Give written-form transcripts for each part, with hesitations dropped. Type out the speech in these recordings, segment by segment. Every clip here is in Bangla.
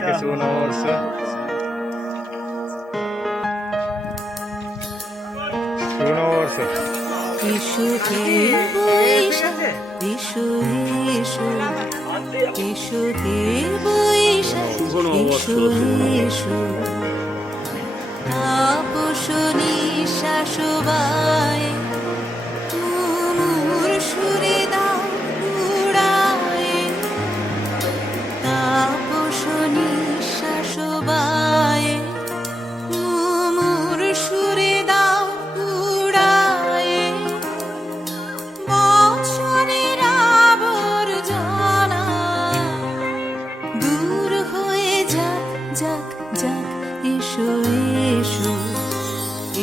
সবাইকে সুনবর্ষ। সুনবর্ষ। ইসু হে বৈশাখ, ইসু ইসু, ইসু হে বৈশাখ, ইসু ইসু। তাপস নিঃশ্বাস বায়, তুমুর সুরে দাও উড়ায়। তাপস নিঃশ্বাস বায়, তুমুর সুরে দাও উড়ায়। বছরের আবর্জনা দূর হয়ে যাক যাক যাক। এসো এসো,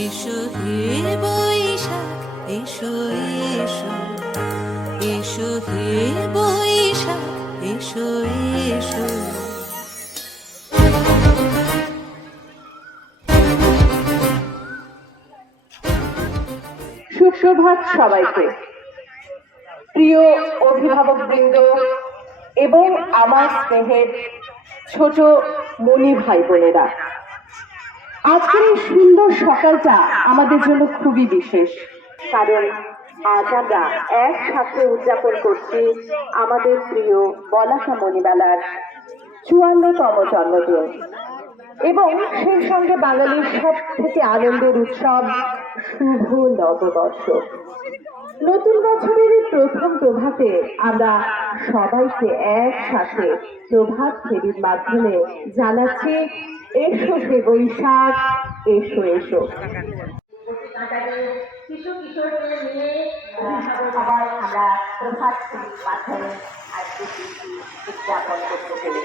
এসো হে বৈশাখ, এসো এসো, এসো হে বৈশাখ, এসো এসো। সুপ্রভাত সবাইকে। প্রিয় অভিভাবক বৃন্দ এবং আমার স্নেহের ছোট মনি ভাই বোনেরা, আজকের এই সুন্দর সকালটা আমাদের জন্য খুবই বিশেষ, কারণ আজ আমরা একসাথে উদযাপন করছি আমাদের প্রিয় বলাকা মণিমেলার ৫৪তম জন্মদিন এবং সেই সঙ্গে বাঙালির সব থেকে আনন্দের উৎসব শুভ নববর্ষ। নতুন বছরের এই প্রথম প্রভাতে আমরা সবাইকে একসাথে প্রভাত ফেরির মাধ্যমে জানাচ্ছি এসো হে বৈশাখ, এসো এসো। কিশোর কিশোরদের নিয়ে সবাই আমরা প্রভাত ফেরির মাধ্যমে আজকে উদযাপন করতে পেরে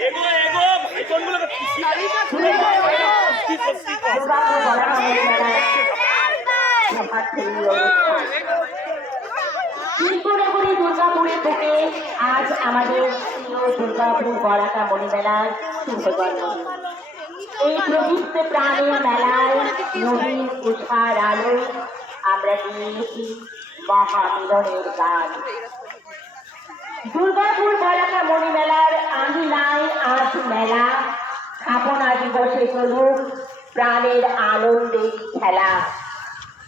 শিল্পনগরী দুর্গাপুরের থেকে আজ আমাদের প্রিয় দুর্গাপুর বলাকা মণিমেলার শুভ জন্মদিন। এই পবিত্র প্রাণের মেলায় নবীন উষার আলোয় আমরা গিয়েছি মহামিলনের গান। দুর্গাপুর বলাকা মণিমেলার আঙিনায় আজ মেলা, স্থাপনা দিবসে চলুক প্রাণের আনন্দে খেলা।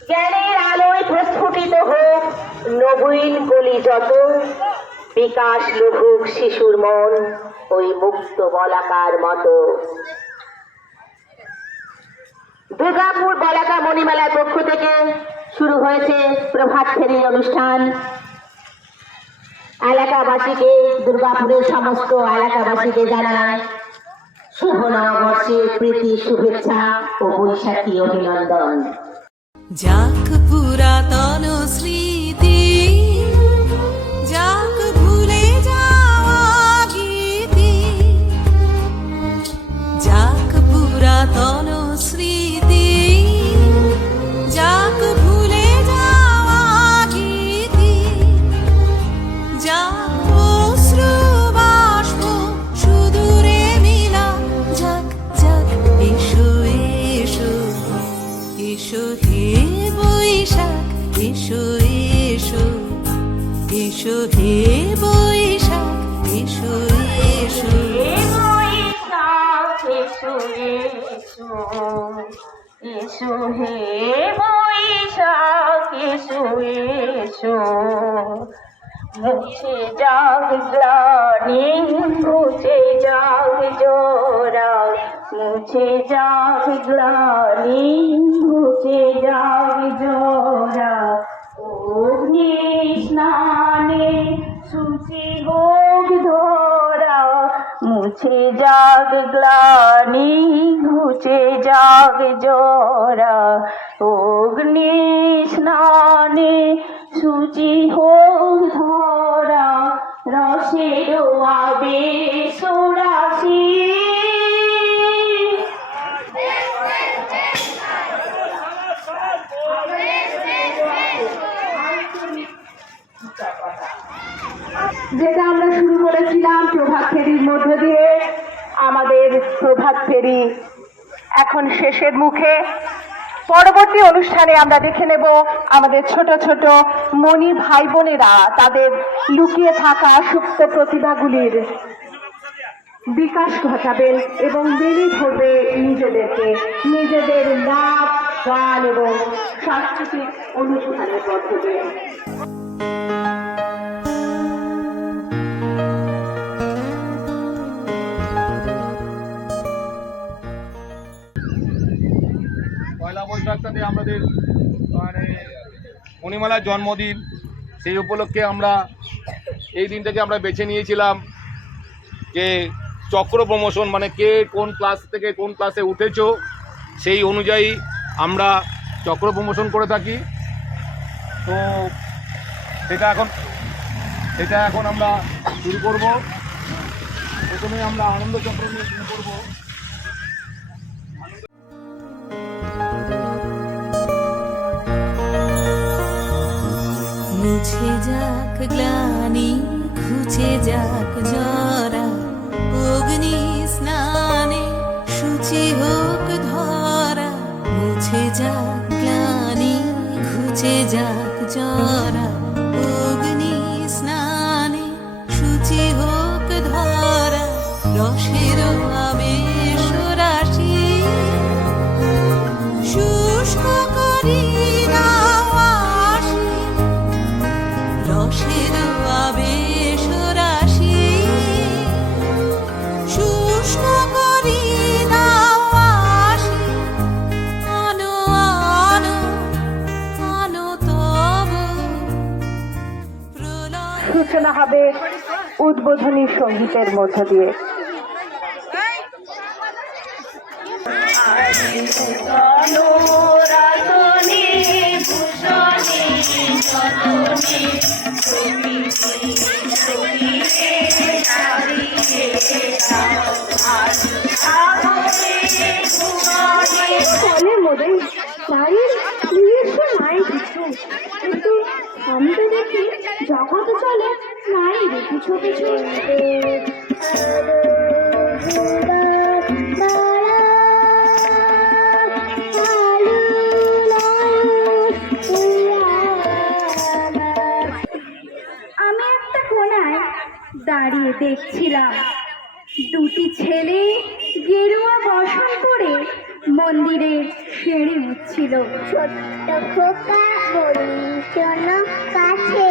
জ্ঞানের আলোয় প্রস্ফুটিত হোক নবীন কলি যত, বিকাশ লঘুক শিশুর মন ওই মুক্ত বলাকার মতো। দুর্গাপুর বলাকা মণিমেলার পক্ষ থেকে শুরু হয়েছে প্রভাত ফেরির অনুষ্ঠান। এলাকাবাসীকে, দুর্গাপুরের সমস্ত এলাকাবাসীকে জানায় শুভ নববর্ষের প্রীতি শুভেচ্ছা ও বৈশাখী অভিনন্দন। যাক পুরাতন স্মৃতি, যাক ভুলে যাওয়া গীতি, যাক পুরাতন স্মৃতি, যাক ভুলে যাওয়া গীতি, যাক অশ্রু বাষ্প সুদূরে মিলা, যাক যাক এসো এসো, এসো হে বৈশাখ, এসো এসো, এসো হে বৈশাখ, এসো এসো। এসো এসো, এসো হে বৈশাখ, এসো এসো। মুছে যাক গ্লানি, মুছে যাক জোড়া, মুছে যাক গ্লানি, মুছে যাক জোড়া। অগ্নি স্নানে শুচি হোক ধরা, মুছে যাক গ্লানি, ঘুচে যাক জোড়া। অগ্নি স্নানে শুচি হোক ধরা, রসের আবেশ রাশি। যেটা আমরা শুরু করেছিলাম প্রভাত ফেরির মধ্য দিয়ে, আমাদের প্রভাত ফেরি এখন শেষের মুখে। পরবর্তী অনুষ্ঠানে আমরা দেখে নেব আমাদের ছোট ছোট মণি ভাই বোনেরা তাদের লুকিয়ে থাকা সুপ্ত প্রতিভাগুলির বিকাশ ঘটাবেন এবং মেনে ধরবে নিজেদেরকে, নিজেদের নাচ, গান এবং সাংস্কৃতিক অনুষ্ঠানের মধ্য দিয়ে। পয়লা বৈশাখটাতে আমাদের মণিমালার জন্মদিন, সেই উপলক্ষে আমরা এই দিনটাকে আমরা বেছে নিয়েছিলাম যে চক্র প্রমোশন, মানে কে কোন ক্লাস থেকে কোন ক্লাসে উঠেছো সেই অনুযায়ী আমরা চক্র প্রমোশন করে থাকি। তো সেটা এখন আমরা শুরু করব। প্রথমে আমরা আনন্দ চক্র নিয়ে শুরু করব। মুছে যাক গ্লানি, ঘুচে যাক জরা, অগ্নি স্নানে শুচি হোক ধরা। মুছে যাক গ্লানি, ঘুচে যাক জরা, অগ্নি স্নানে শুচি হোক ধরা। রসের আবেশ রাশি শুষ্ক করি রসের আবেশ রাশি শুষ্ক করি দাওয়াসি। আনো আনো আনো তব প্রলয়। সূচনা হবে উদ্বোধনী সঙ্গীতের মধ্য দিয়ে। ফলের মধ্যে নারীর নিজস্ব নাই কিছু, কিন্তু আমি তো দেখি জগৎ চলে নারীর পিছু পিছু। আমি একটা কোনায় দাঁড়িয়ে দেখছিলাম দুটি ছেলে গেরুয়া বসন করে মন্দিরে সিঁড়ি উঠছিল। ছোট্ট খোকা বলি শোনো কাছে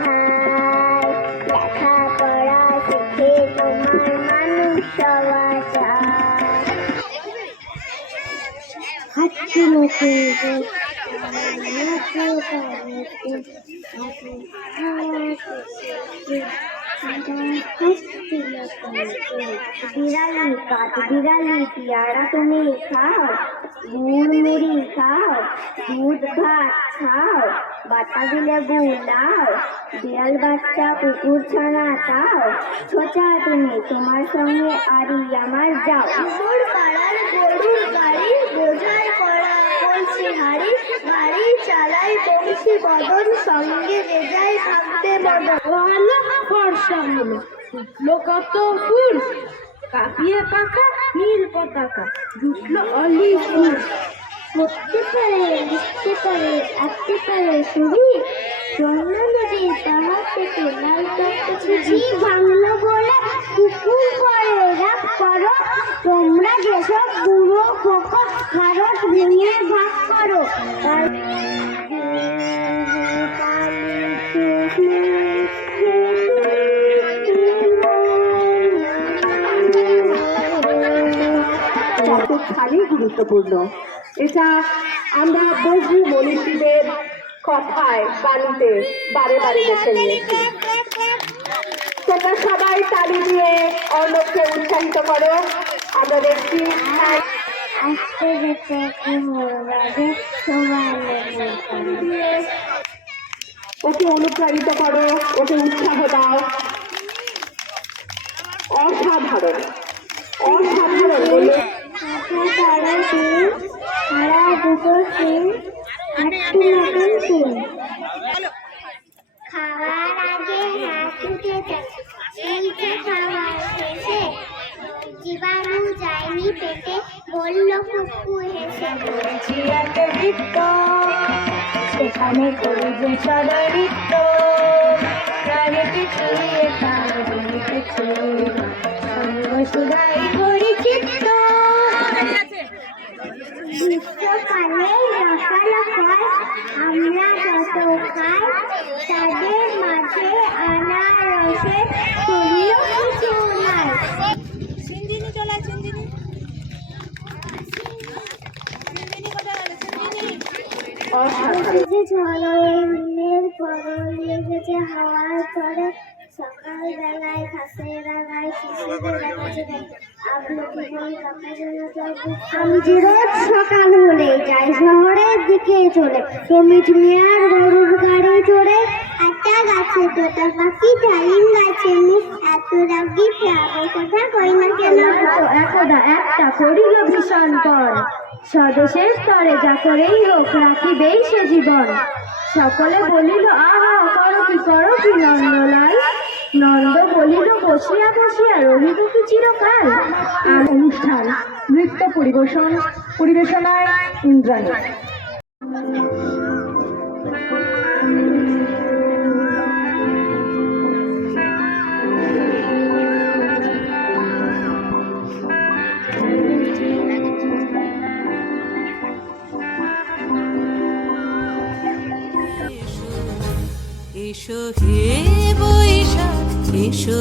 ভাই, লেখাপড়া শিখে তোমার মানুষ হওয়া চাই। হাসি মুখে বিড়ালি কাঠ বিড়ালি পিয়ারা তুমি খাও, গুড় মুড়ি খাও, দুধ ভাত খাও, বাতাবি লেবু নাও, বিড়াল বাচ্চা কুকুর ছানা খাও। ছোচা তুমি তোমার সঙ্গে আরি আমার যাও। পাড়ার গরুর গাড়ি বোঝাই করা বলছি হাড়ি, গাড়ি চালাই বংশী বদন, সঙ্গে রেজাই থাকতে বদন। ভালো ফর্সা হলো উঠলো কত ফুল, কাঁপিয়ে পাখা নীল পতাকা জুটলো অলি ফুল। পড়তে পারে লিখতে পারে আঁকতে পারে ছবি, যমুনা নদীর পাহাড় থেকে লাল কাটতে ছুটি। বাংলা বলে কুকুর করে রাগ করো, তোমরা যেসব বুড়ো খোকা ভারত ভেঙে ভাগ করো। তার কতখানি গুরুত্বপূর্ণ এটা আমরা বহু মনীষীদের কথায় বাণীতে বারে বারে দেখে নিয়েছি। তোমরা সবাই তালি দিয়ে অর্ণবকে উৎসাহিত করো। আমরা দেখছি আসতে যেতে ওকে অনুপ্রাণিত করো, ওকে উৎসাহ দাও। অসাধারণ অসাধারণ বলে সারা দুটো সিং আটটি নতুন সিং। খাওয়ার আগে হাত ধুতে থাকে, খাওয়ার শেষে জীবাণু যায়নি পেটে, বলল কুকু হেসে। সেখানে করি যে সদরিত্য, প্রাণীকে ছুঁয়ে তার ছুঁয়ে যশোদাই করি চিত্ত গ্রীষ্মকালে রসালো ফল আমরা যত খাই তাদের মাঝে আনারসের তুল্য কিছু নাই। সিঞ্জিনি চলে সিঞ্জিনি সিঞ্জিনি কোথায় গেল সিঞ্জিনি যে ঝড়ে নীলের পরল লেগেছে হাওয়ার পরে সকাল বেলায় ঘাসের ডাগায় শিশুদের কাছে আমি রোজ সকাল হলেই যাই শহরের দিকে চলে সমিত মিয়ার গরুর গাড়ি চড়ে একটা গাছে তোতা পাখি ডালিম গাছে মিস এত রাগি প্রাবে কথা কই না কেন একদা একটা করিল ভীষণ পর স্বদেশের স্তরে যা করেই হোক রাখিবেই সে জীবন সকলে বলিল আহা করো কি নন্দলাল নন্দ বলিল বসিয়া বসিয়া রহিত কি চিরকাল। আর অনুষ্ঠান নৃত্য পরিবেশনায় ইন্দ্রাণী। এসো হে বৈশাখ এসো